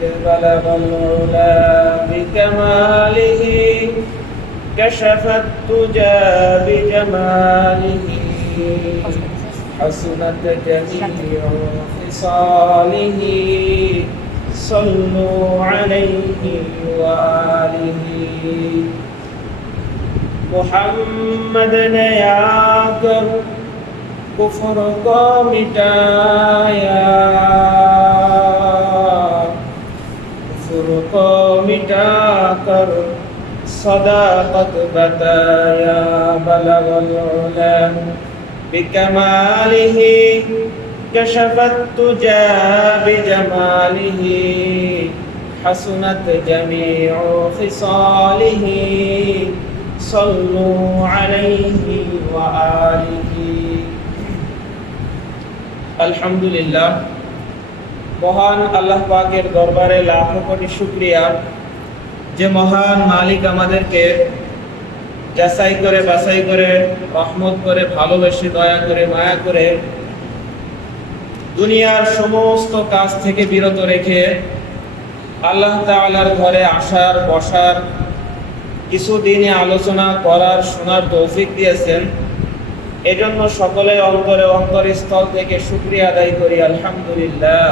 بلغ العلا بكماله كشف الدجى بجماله حسنت جميع خصاله صلوا عليه وآله محمد نے آ کر کفر کو مٹایا کفر کو مٹا کر صداقت بتایا بلغ العلا بکمالہ كشف الدجى بجماله حسنت جميع خصاله صلوا عليه وآله আলহামদুলিল্লাহ। মহান আল্লাহ পাকের দরবারে লাখো কোটি শুকরিয়া যে মহান মালিক আমাদেরকে যাচাই করে বাছাই করে রহমত করে ভালোবেসে দয়া করে মায়া করে দুনিয়ার সমস্ত কাজ থেকে বিরত রেখে আল্লাহ তাআলার ঘরে আসার বসার কিছুদিনে আলোচনা করার শোনার তৌফিক দিয়েছেন। এজন্য সকলে অন্তরে অন্তরস্থল থেকে শুকরিয়া আদায় করি আলহামদুলিল্লাহ।